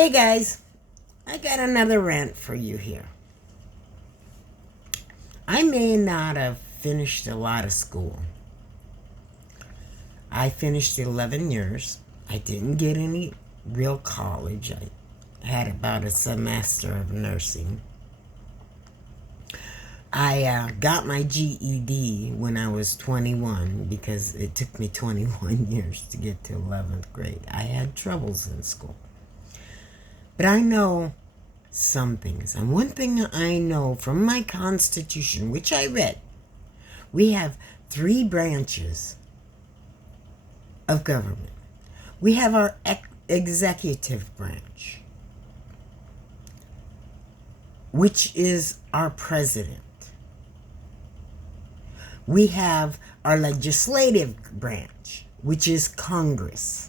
Hey guys, I got another rant for you here. I may not have finished a lot of school. I finished 11 years. I didn't get any real college. I had about a semester of nursing. I got my GED when I was 21 because it took me 21 years to get to 11th grade. I had troubles in school. But I know some things. And one thing I know from my Constitution, which I read, we have 3 branches of government. We have our executive branch, which is our president. We have our legislative branch, which is Congress.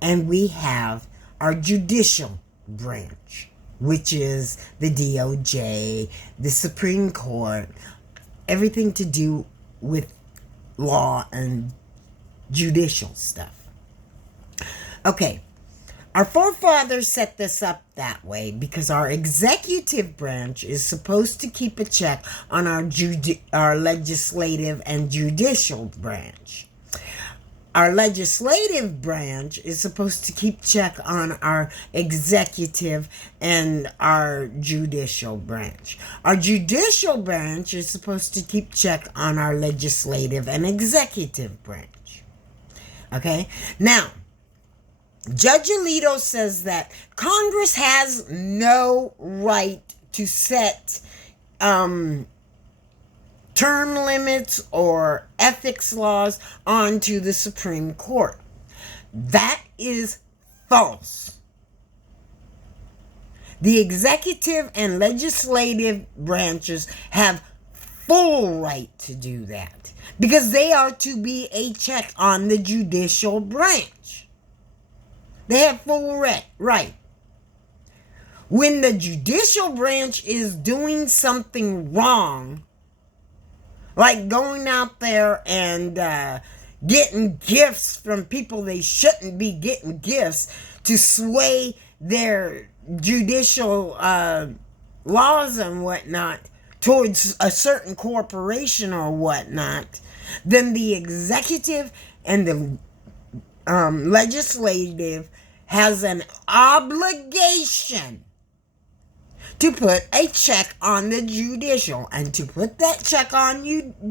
And we have our judicial branch, which is the DOJ, the Supreme Court, everything to do with law and judicial stuff. Okay, our forefathers set this up that way because our executive branch is supposed to keep a check on our legislative and judicial branch. Our legislative branch is supposed to keep check on our executive and our judicial branch. Our judicial branch is supposed to keep check on our legislative and executive branch. Okay? Now, Judge Alito says that Congress has no right to set term limits or ethics laws onto the Supreme Court. That is false. The executive and legislative branches have full right to do that because they are to be a check on the judicial branch. They have full right. When the judicial branch is doing something wrong, like going out there and getting gifts from people they shouldn't be getting gifts to sway their judicial laws and whatnot towards a certain corporation or whatnot, then the executive and the legislative has an obligation to put a check on the judicial. And to put that check on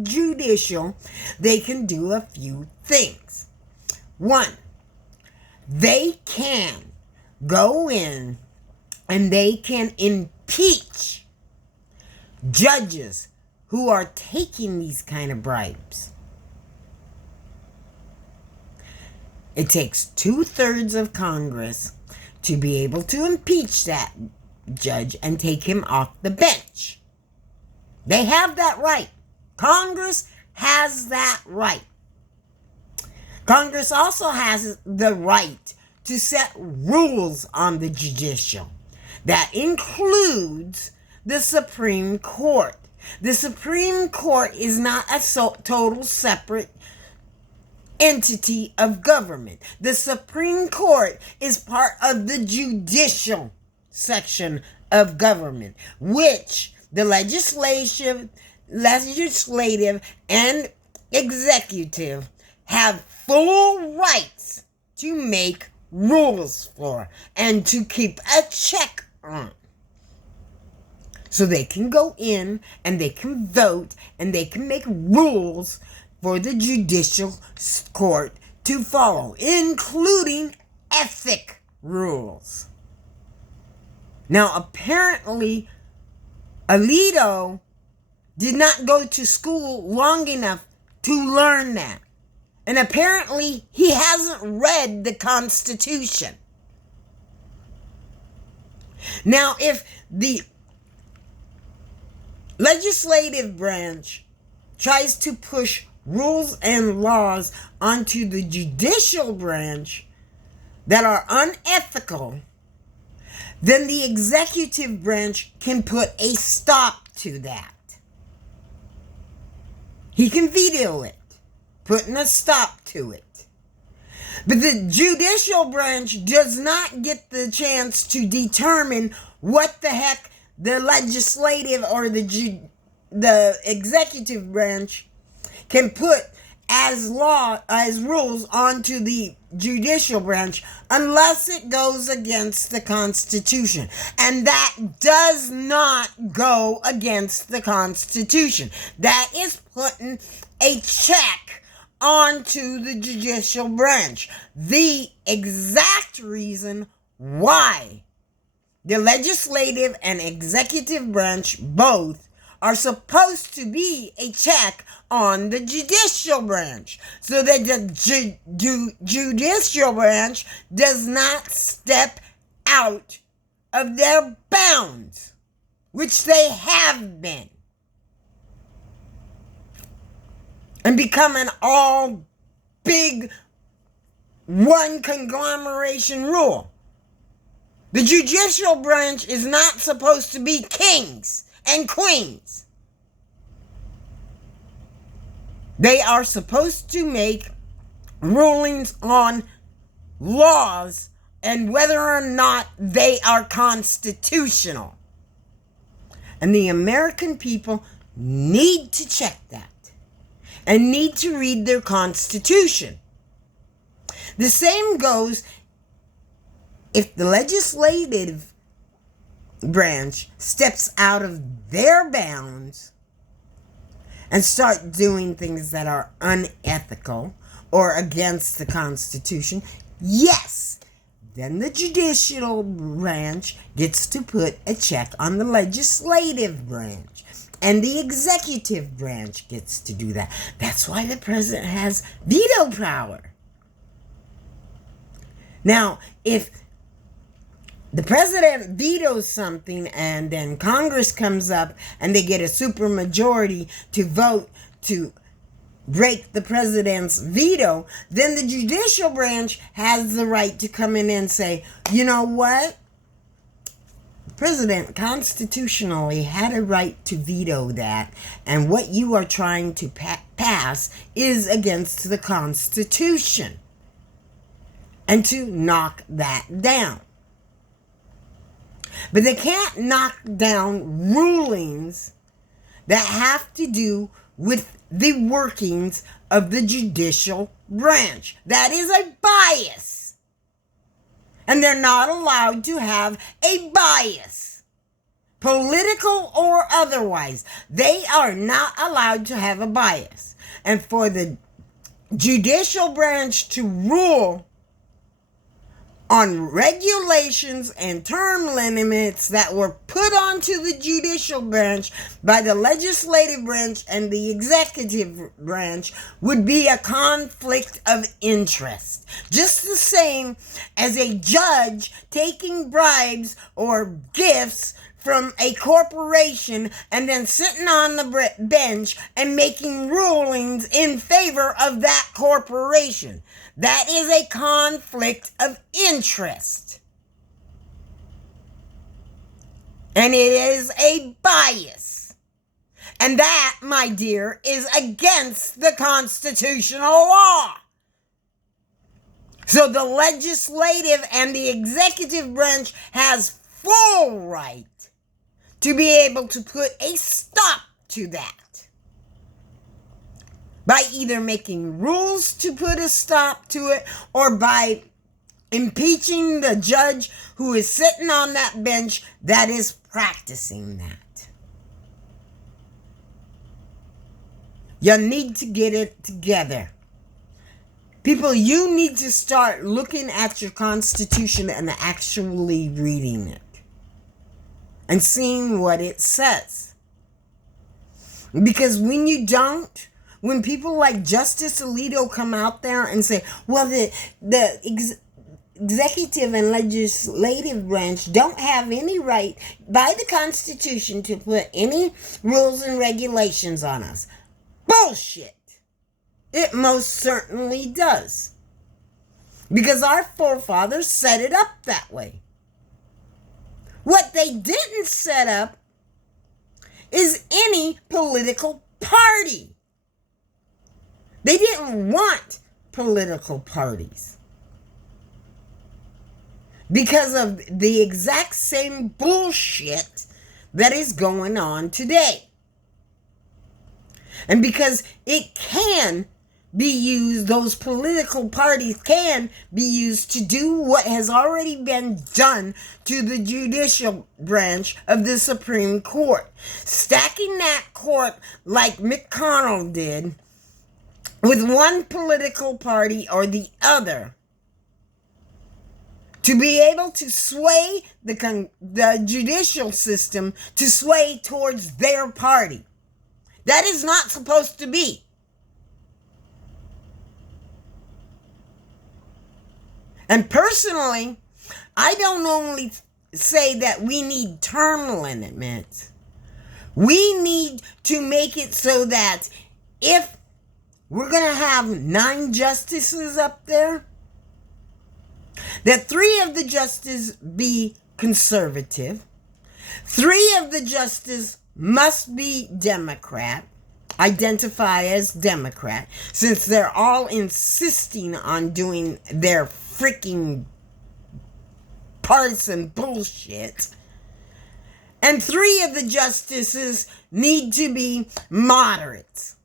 judicial, they can do a few things. 1, they can go in and they can impeach judges who are taking these kind of bribes. It takes 2/3 of Congress to be able to impeach that judge and take him off the bench. They have that right. Congress has that right. Congress also has the right to set rules on the judicial. That includes the Supreme Court. The Supreme Court is not a total separate entity of government. The Supreme Court is part of the judicial section of government, which the legislative and executive have full rights to make rules for and to keep a check on. So they can go in and they can vote and they can make rules for the judicial court to follow, including ethic rules. Now, apparently, Alito did not go to school long enough to learn that. And apparently, he hasn't read the Constitution. Now, if the legislative branch tries to push rules and laws onto the judicial branch that are unethical, then the executive branch can put a stop to that. He can veto it, putting a stop to it. But the judicial branch does not get the chance to determine what the heck the legislative or the executive branch can put as rules onto the judicial branch unless it goes against the Constitution. And that does not go against the Constitution. That is putting a check onto the judicial branch. The exact reason why the legislative and executive branch both are supposed to be a check on the judicial branch, so that the judicial branch does not step out of their bounds, which they have been, and become an all big one conglomeration rule. The judicial branch is not supposed to be kings and queens. They are supposed to make rulings on laws and whether or not they are constitutional. And the American people need to check that and need to read their Constitution. The same goes if the legislative branch steps out of their bounds and start doing things that are unethical or against the Constitution. Yes, then the judicial branch gets to put a check on the legislative branch, and the executive branch gets to do that. That's why the president has veto power. Now, if the president vetoes something and then Congress comes up and they get a supermajority to vote to break the president's veto, then the judicial branch has the right to come in and say, you know what? The president constitutionally had a right to veto that, and what you are trying to pass is against the Constitution, and to knock that down. But they can't knock down rulings that have to do with the workings of the judicial branch. That is a bias. And they're not allowed to have a bias, political or otherwise. They are not allowed to have a bias. And for the judicial branch to rule on regulations and term limits that were put onto the judicial branch by the legislative branch and the executive branch would be a conflict of interest. Just the same as a judge taking bribes or gifts from a corporation and then sitting on the bench and making rulings in favor of that corporation. That is a conflict of interest. And it is a bias. And that, my dear, is against the constitutional law. So the legislative and the executive branch has full right to be able to put a stop to that, by either making rules to put a stop to it or by impeaching the judge who is sitting on that bench that is practicing that. You need to get it together. People, you need to start looking at your Constitution and actually reading it and seeing what it says. Because when you don't, when people like Justice Alito come out there and say, well, the executive and legislative branch don't have any right by the Constitution to put any rules and regulations on us. Bullshit. It most certainly does. Because our forefathers set it up that way. What they didn't set up is any political party. They didn't want political parties. because of the exact same bullshit that is going on today. And because it can be used, those political parties can be used to do what has already been done to the judicial branch of the Supreme Court. Stacking that court like McConnell did with one political party or the other to be able to sway the judicial system to sway towards their party. That is not supposed to be. And personally, I don't only say that we need term limits. We need to make it so that if we're going to have 9 justices up there, that 3 of the justices be conservative, 3 of the justices must be Democrat, identify as Democrat, since they're all insisting on doing their freaking partisan bullshit. And 3 of the justices need to be moderates.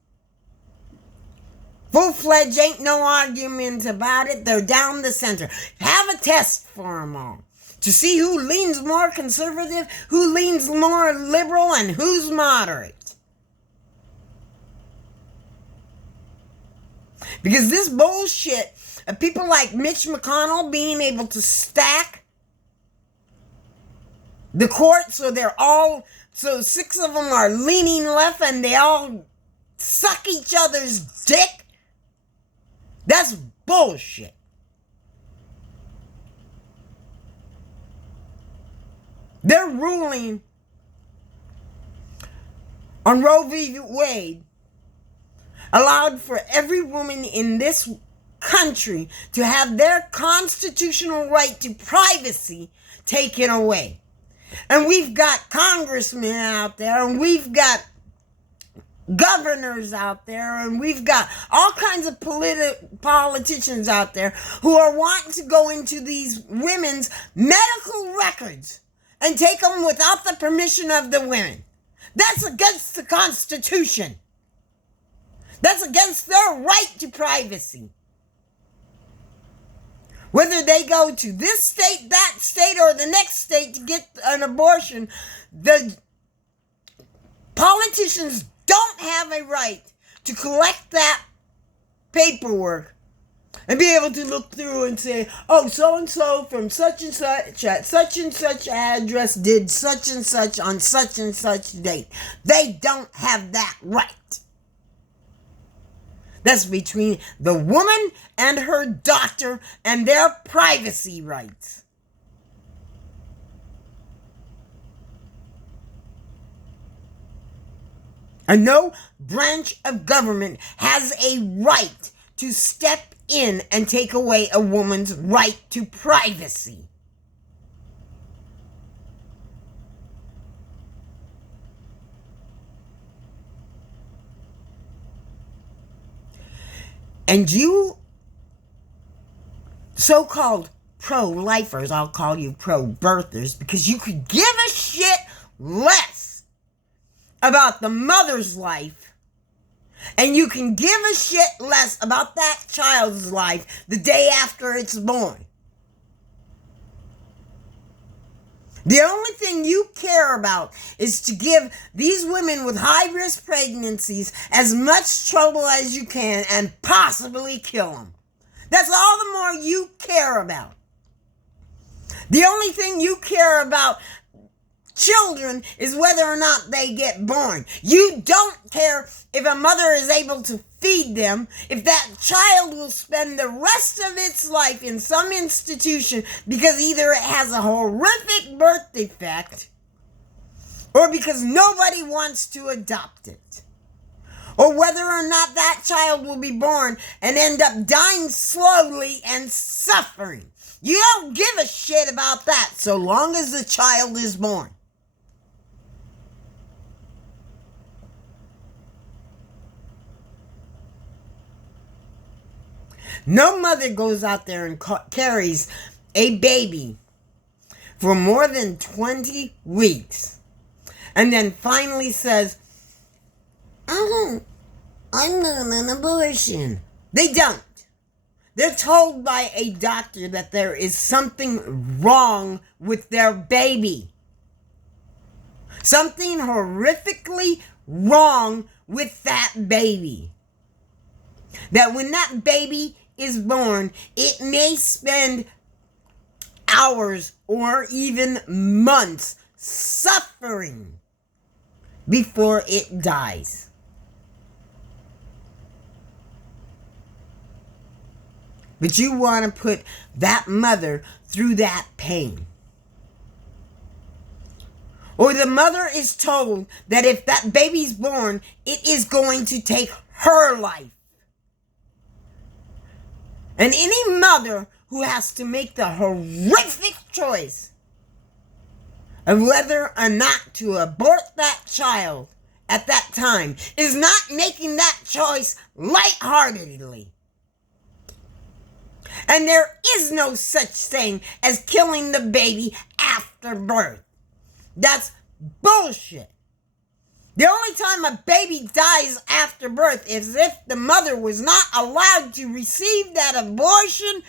Full-fledged, ain't no argument about it. They're down the center. Have a test for them all to see who leans more conservative, who leans more liberal, and who's moderate. Because this bullshit of people like Mitch McConnell being able to stack the court so 6 of them are leaning left and they all suck each other's dick, that's bullshit. Their ruling on Roe v. Wade allowed for every woman in this country to have their constitutional right to privacy taken away. And we've got congressmen out there, and we've got governors out there, and we've got all kinds of politicians out there who are wanting to go into these women's medical records and take them without the permission of the women. That's against the Constitution. That's against their right to privacy. Whether they go to this state, that state, or the next state to get an abortion, the politicians don't have a right to collect that paperwork and be able to look through and say, oh, so-and-so from such and such at such and such address did such and such on such and such date. They don't have that right. That's between the woman and her doctor and their privacy rights. And no branch of government has a right to step in and take away a woman's right to privacy. And you so-called pro-lifers, I'll call you pro-birthers, because you could give a shit less about the mother's life, and you can give a shit less about that child's life the day after it's born. The only thing you care about is to give these women with high-risk pregnancies as much trouble as you can and possibly kill them. That's all the more you care about. The only thing you care about children is whether or not they get born. You don't care if a mother is able to feed them, if that child will spend the rest of its life in some institution because either it has a horrific birth defect or because nobody wants to adopt it. Or whether or not that child will be born and end up dying slowly and suffering. You don't give a shit about that so long as the child is born. No mother goes out there and carries a baby for more than 20 weeks and then finally says, oh, I'm not an abortion. They don't. They're told by a doctor that there is something wrong with their baby. Something horrifically wrong with that baby. That when that baby is born, it may spend hours or even months suffering before it dies. But you want to put that mother through that pain. Or the mother is told that if that baby's born, it is going to take her life. And any mother who has to make the horrific choice of whether or not to abort that child at that time is not making that choice lightheartedly. And there is no such thing as killing the baby after birth. That's bullshit. The only time a baby dies after birth is if the mother was not allowed to receive that abortion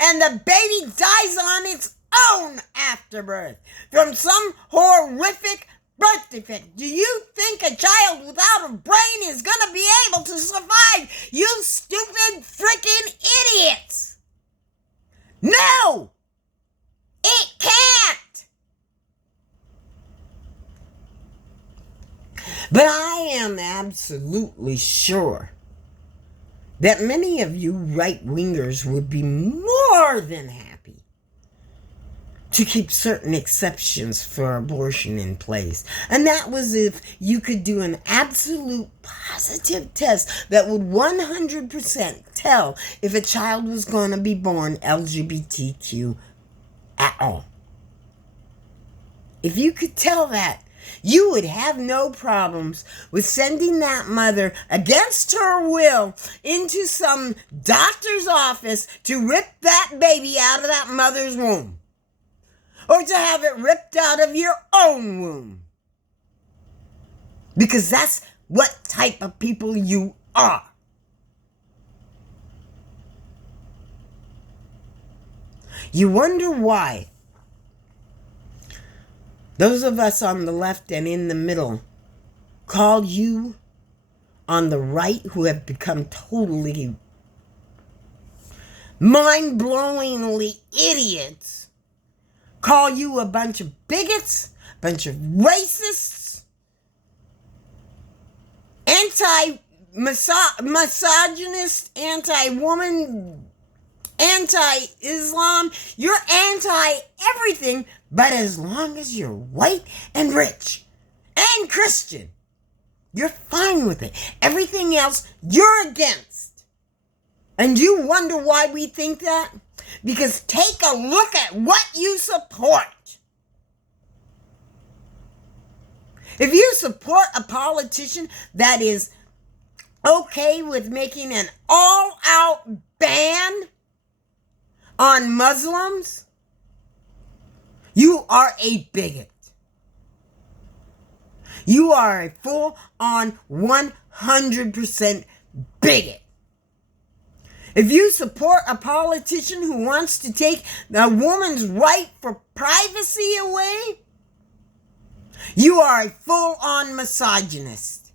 and the baby dies on its own after birth from some horrific birth defect. Do you think a child without a brain is going to be able to survive? You stupid freaking idiots! No! It can't! But I am absolutely sure that many of you right-wingers would be more than happy to keep certain exceptions for abortion in place. And that was if you could do an absolute positive test that would 100% tell if a child was going to be born LGBTQ at all. If you could tell that, you would have no problems with sending that mother against her will into some doctor's office to rip that baby out of that mother's womb. Or to have it ripped out of your own womb. Because that's what type of people you are. You wonder why those of us on the left and in the middle call you on the right, who have become totally mind-blowingly idiots, call you a bunch of bigots, a bunch of racists, anti-misogynist, anti-woman, anti-Islam. You're anti-everything, but as long as you're white and rich and Christian, you're fine with it. Everything else, you're against. And you wonder why we think that? Because take a look at what you support. If you support a politician that is okay with making an all-out ban on Muslims, you are a bigot. You are a full-on 100% bigot. If you support a politician who wants to take a woman's right for privacy away, you are a full-on misogynist.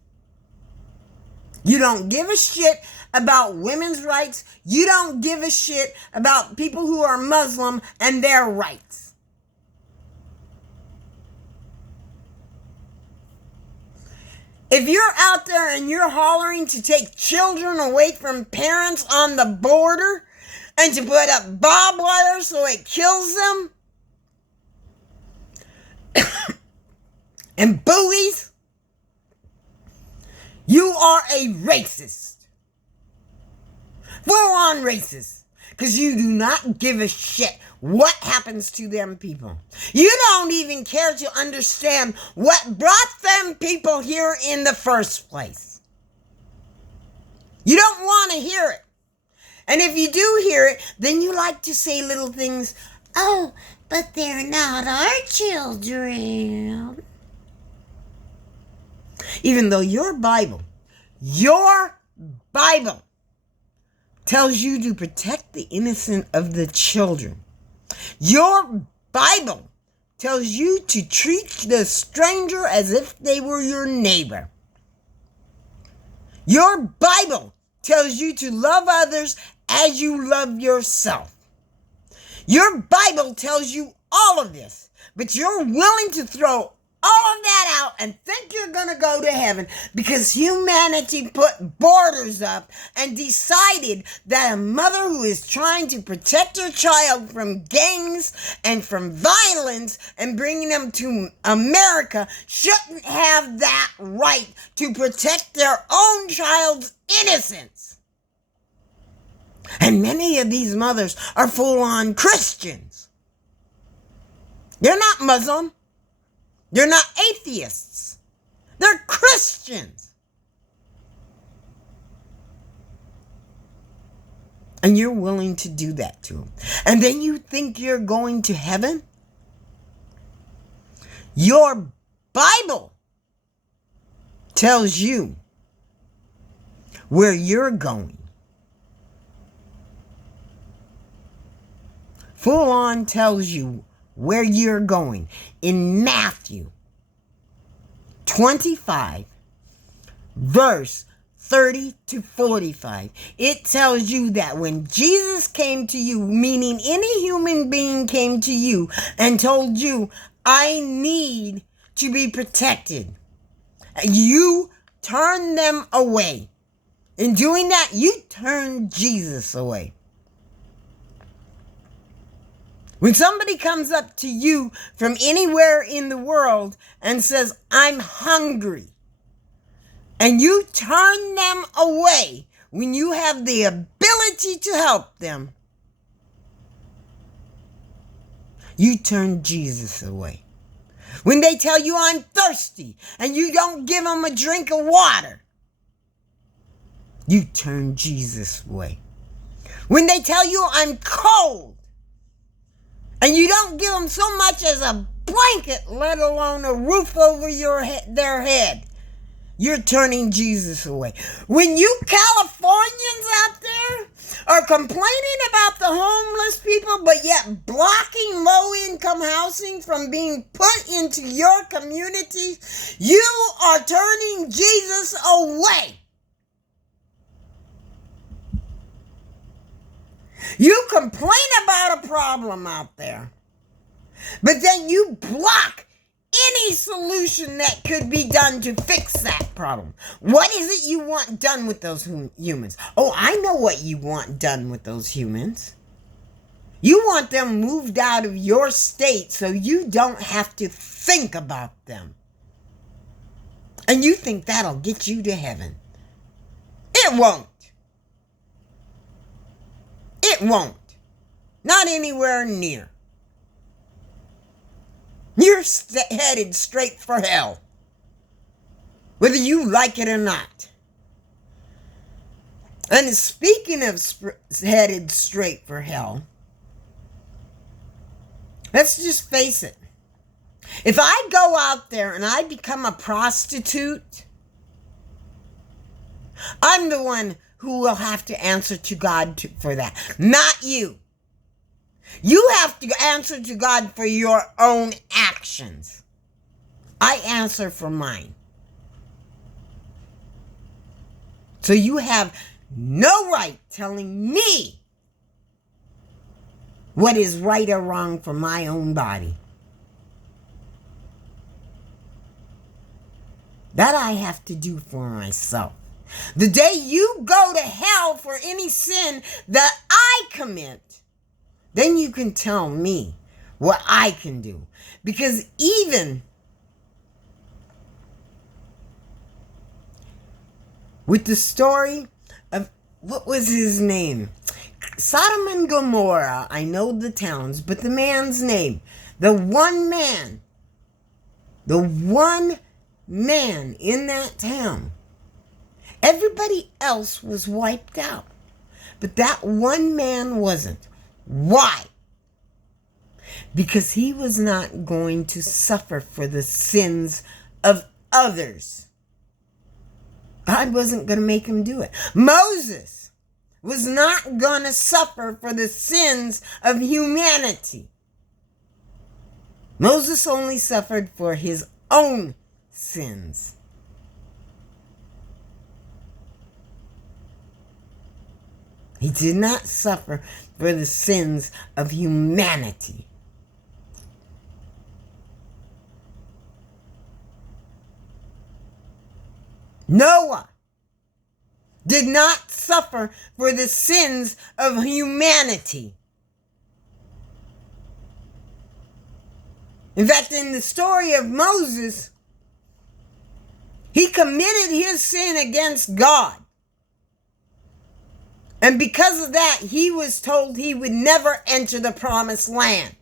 You don't give a shit about women's rights. You don't give a shit about people who are Muslim and their rights. If you're out there and you're hollering to take children away from parents on the border and to put up barbed wire so it kills them and buoys, you are a racist. Full-on racist. Because you do not give a shit what happens to them people. You don't even care to understand what brought them people here in the first place. You don't want to hear it. And if you do hear it, then you like to say little things. Oh, But they're not our children. Even though your Bible tells you to protect the innocent of the children. Your Bible tells you to treat the stranger as if they were your neighbor. Your Bible tells you to love others as you love yourself. Your Bible tells you all of this, but you're willing to throw all of that out and think you're going to go to heaven because humanity put borders up and decided that a mother who is trying to protect her child from gangs and from violence and bringing them to America shouldn't have that right to protect their own child's innocence. And many of these mothers are full-on Christians. They're not Muslim. They're not atheists. They're Christians. And you're willing to do that to them. And then you think you're going to heaven? Your Bible tells you where you're going. Full on tells you where you're going. In Matthew 25, verse 30 to 45, it tells you that when Jesus came to you, meaning any human being came to you and told you, I need to be protected, you turn them away. In doing that, you turn Jesus away. When somebody comes up to you from anywhere in the world and says, I'm hungry, and you turn them away when you have the ability to help them, you turn Jesus away. When they tell you I'm thirsty and you don't give them a drink of water, you turn Jesus away. When they tell you I'm cold, and you don't give them so much as a blanket, let alone a roof over their head, you're turning Jesus away. When you Californians out there are complaining about the homeless people, but yet blocking low-income housing from being put into your community, you are turning Jesus away. You complain about a problem out there, but then you block any solution that could be done to fix that problem. What is it you want done with those humans? Oh, I know what you want done with those humans. You want them moved out of your state so you don't have to think about them. And you think that'll get you to heaven. It won't. It won't. Not anywhere near. You're headed straight for hell, whether you like it or not. And speaking of headed straight for hell, let's just face it. If I go out there and I become a prostitute, I'm the one who will have to answer to God for that, not you. You have to answer to God for your own actions. I answer for mine. So you have no right telling me what is right or wrong for my own body. That I have to do for myself. The day you go to hell for any sin that I commit, then you can tell me what I can do. Because even with the story of, what was his name? Sodom and Gomorrah, I know the towns, but the man's name, the one man in that town, everybody else was wiped out. But that one man wasn't. Why? because he was not going to suffer for the sins of others. God wasn't going to make him do it. Moses was not going to suffer for the sins of humanity. Moses only suffered for his own sins. He did not suffer for the sins of humanity. Noah did not suffer for the sins of humanity. In fact, in the story of Moses, he committed his sin against God. And because of that, he was told he would never enter the promised land.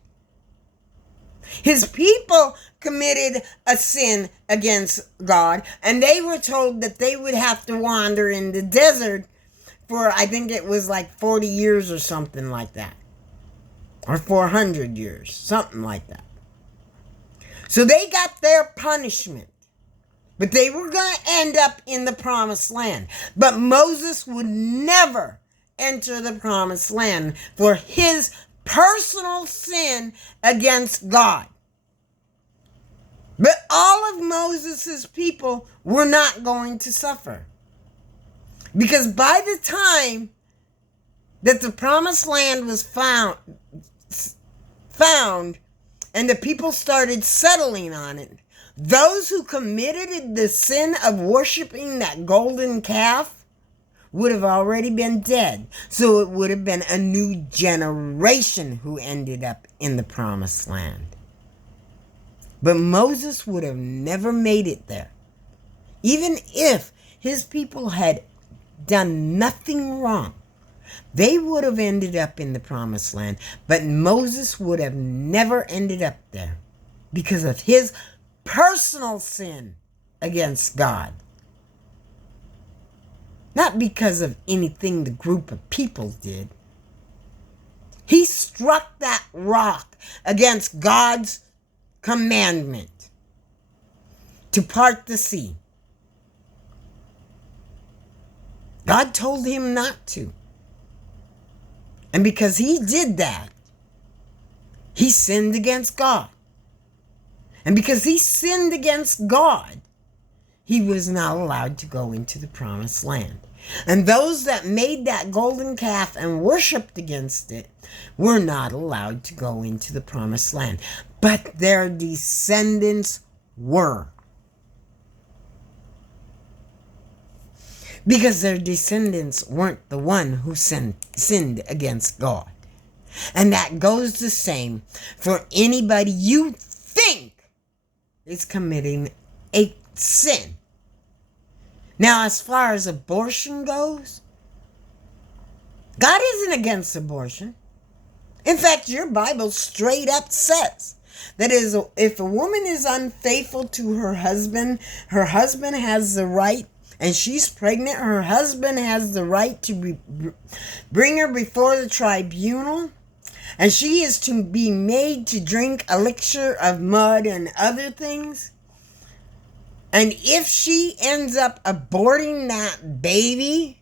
His people committed a sin against God, and they were told that they would have to wander in the desert for, I think it was like 40 years or something like that. Or 400 years, something like that. So they got their punishment. But they were going to end up in the promised land. But Moses would never enter the promised land for his personal sin against God. But all of Moses' people were not going to suffer. Because by the time that the promised land was found and the people started settling on it, those who committed the sin of worshiping that golden calf would have already been dead. So it would have been a new generation who ended up in the promised land. But Moses would have never made it there. Even if his people had done nothing wrong, they would have ended up in the promised land. But Moses would have never ended up there because of his personal sin against God. Not because of anything the group of people did. He struck that rock against God's commandment to part the sea. God told him not to. And because he did that, he sinned against God. And because he sinned against God, he was not allowed to go into the promised land. And those that made that golden calf and worshipped against it were not allowed to go into the promised land. But their descendants were. Because their descendants weren't the one who sinned against God. And that goes the same for anybody you think is committing a sin. Now, as far as abortion goes, God isn't against abortion. In fact, your Bible straight up says that is, if a woman is unfaithful to her husband has the right, and she's pregnant, her husband has the right to bring her before the tribunal, and she is to be made to drink elixir of mud and other things. And if she ends up aborting that baby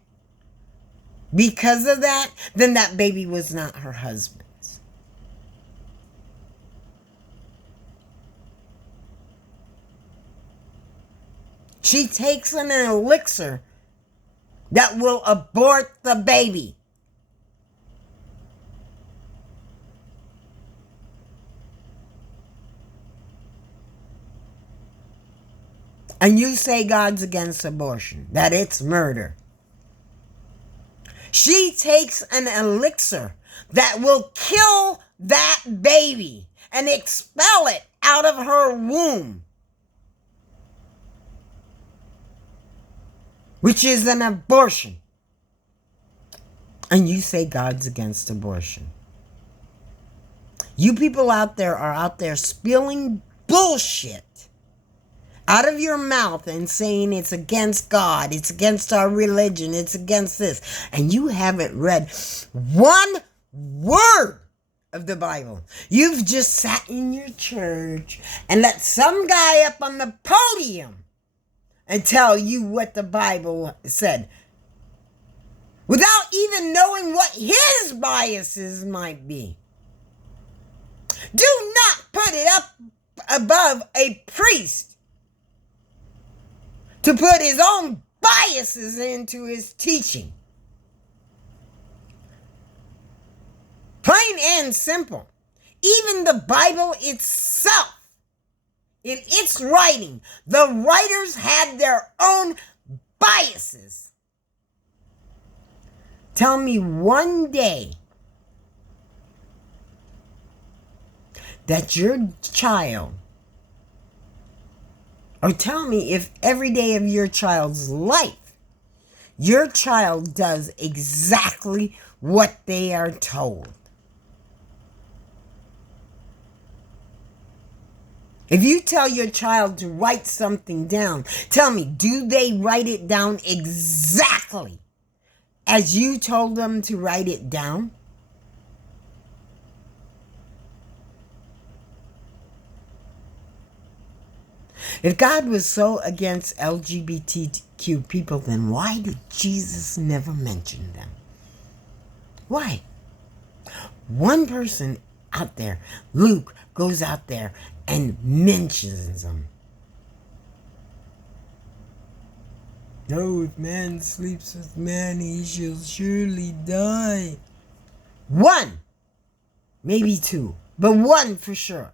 because of that, then that baby was not her husband's. She takes an elixir that will abort the baby. And you say God's against abortion, that it's murder. She takes an elixir that will kill that baby and expel it out of her womb, which is an abortion. And you say God's against abortion. You people out there are out there spilling bullshit out of your mouth and saying it's against God, it's against our religion, it's against this. And you haven't read one word of the Bible. You've just sat in your church and let some guy up on the podium and tell you what the Bible said without even knowing what his biases might be. Do not put it up above a priest to put his own biases into his teaching. Plain and simple. Even the Bible itself, in its writing, the writers had their own biases. Tell me one day that your child, or tell me if every day of your child's life, your child does exactly what they are told. If you tell your child to write something down, tell me, do they write it down exactly as you told them to write it down? If God was so against LGBTQ people, then why did Jesus never mention them? Why? One person out there, Luke, goes out there and mentions them. No, if man sleeps with man, he shall surely die. One, maybe two, but one for sure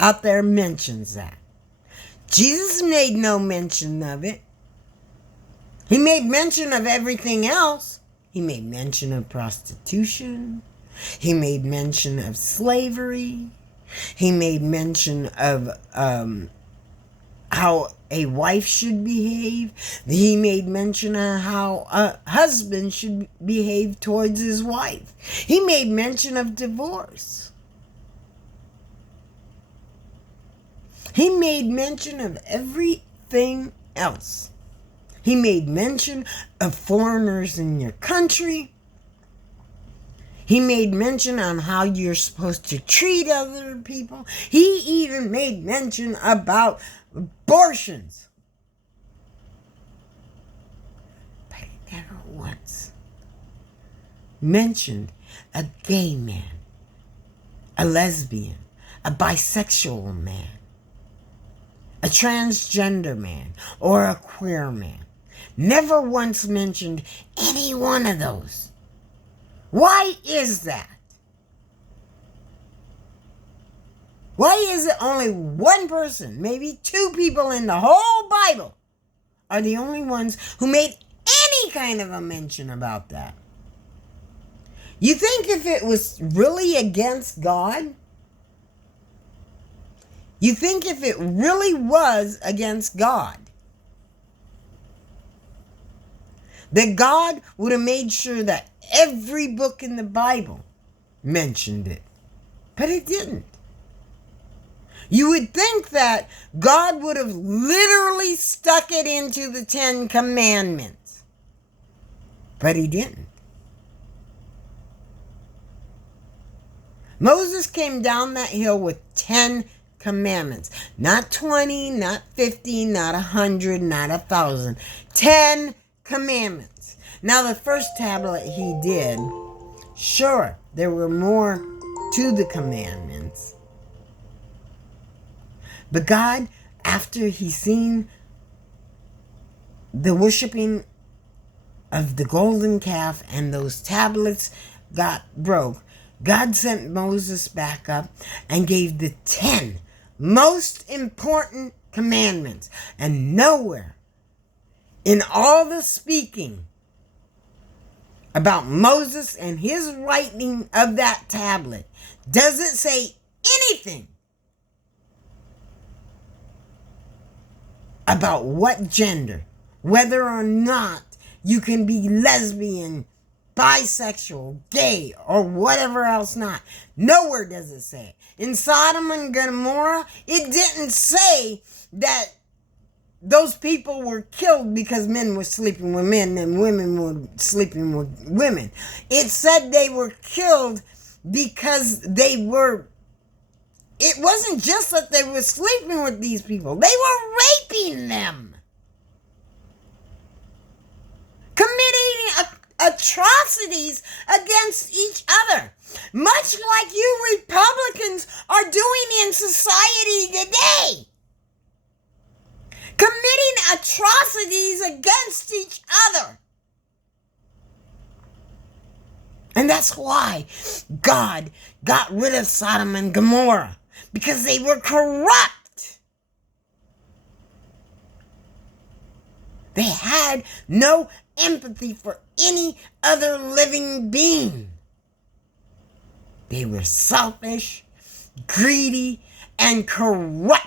out there mentions that. Jesus made no mention of it. He made mention of everything else. He made mention of prostitution. He made mention of slavery. He made mention of how a wife should behave. He made mention of how a husband should behave towards his wife. He made mention of divorce. He made mention of everything else. He made mention of foreigners in your country. He made mention on how you're supposed to treat other people. He even made mention about abortions. But he never once mentioned a gay man, a lesbian, a bisexual man, a transgender man, or a queer man. Never once mentioned any one of those. Why is that? Why is it only one person, maybe two people in the whole Bible are the only ones who made any kind of a mention about that? You think if it was really against God, you think if it really was against God, that God would have made sure that every book in the Bible mentioned it? But it didn't. You would think that God would have literally stuck it into the 10 Commandments. But he didn't. Moses came down that hill with 10 commandments. Not 20, not 50, not 100, not 1,000. 10 commandments. Now the first tablet he did, sure, there were more to the commandments. But God, after he seen the worshiping of the golden calf and those tablets got broke, God sent Moses back up and gave the 10 most important commandments. And nowhere in all the speaking about Moses and his writing of that tablet does it say anything about what gender, whether or not you can be lesbian, bisexual, gay, or whatever else not. Nowhere does it say it. In Sodom and Gomorrah, it didn't say that those people were killed because men were sleeping with men and women were sleeping with women. It said they were killed because it wasn't just that they were sleeping with these people, they were raping them, committing atrocities against each other, much like you Republicans are doing in society today. Committing atrocities against each other. And that's why God got rid of Sodom and Gomorrah, because they were corrupt. They had no empathy for any other living being. They were selfish, greedy, and corrupt.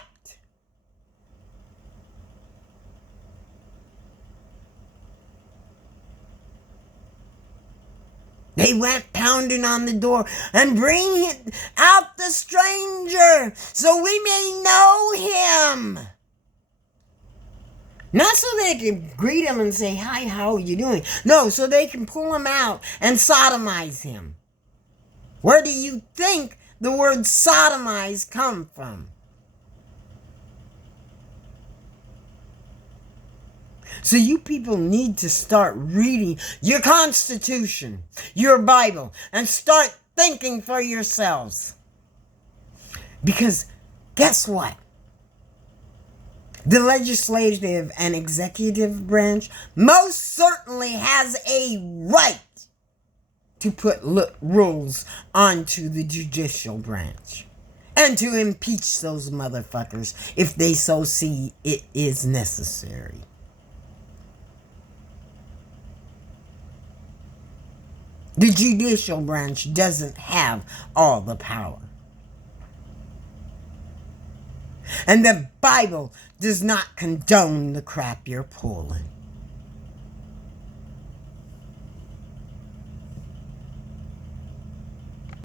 They went pounding on the door and bring out the stranger so we may know him. Not so they can greet him and say, hi, how are you doing? No, so they can pull him out and sodomize him. Where do you think the word sodomize come from? So you people need to start reading your Constitution, your Bible, and start thinking for yourselves. Because guess what? The legislative and executive branch most certainly has a right to put rules onto the judicial branch and to impeach those motherfuckers if they so see it is necessary. The judicial branch doesn't have all the power. And the Bible does not condone the crap you're pulling.